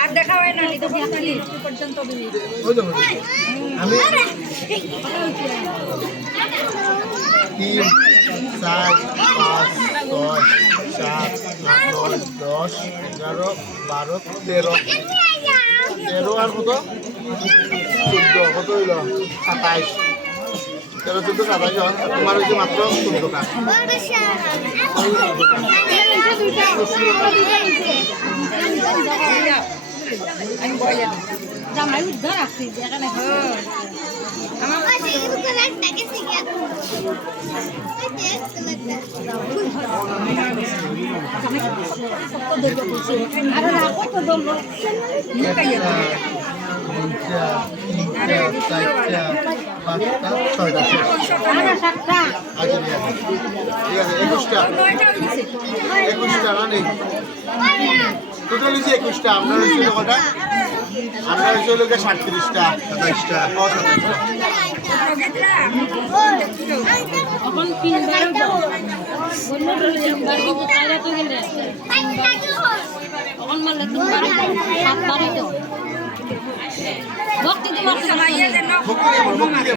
আর দেখা হয় না পর্যন্ত আমি 3, 4, 5, 6, 7, 8, 9, 10, 11, 12, 13 আর কত 14 কত হইল 27 13, 14, 27 তোমার হচ্ছে মাত্র 14 টাকা জামাই উদ্ধার আসছি যেখানে টোটাল 21টা আপনার হয়েছিল কটা আপনার হয়েছিল 37টা 27টা এখন 3 বার এখন মানে 3 বার 7 বার ভক্তি তোমার